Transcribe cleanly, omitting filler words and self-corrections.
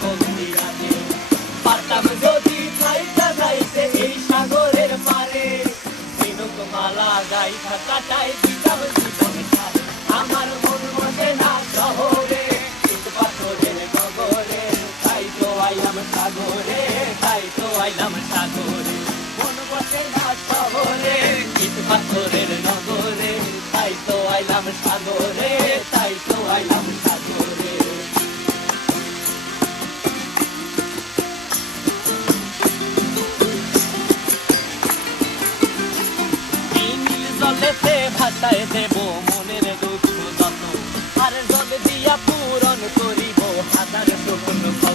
কমতি রাতে পারতাম যদি ছাইটা যাইতে এই সাগরের পারে ঝিনুক মালা গাইথা কাটাই দিতাম জীবন সারে আমার মন বসে না শহরে ইট পাথরের নগরে তাই তো আইলাম সাগরে তাই তো আইলাম সাগরে মন বসে না শহরে ইট পাথরের নগরে তাই তো আইলাম সাগরে তাই তো আইলাম সাগরে জলেতে ভাসায় দেব মনের দুঃখ যত আর জল দিয়া পূরণ করিব হাজার স্বপ্ন।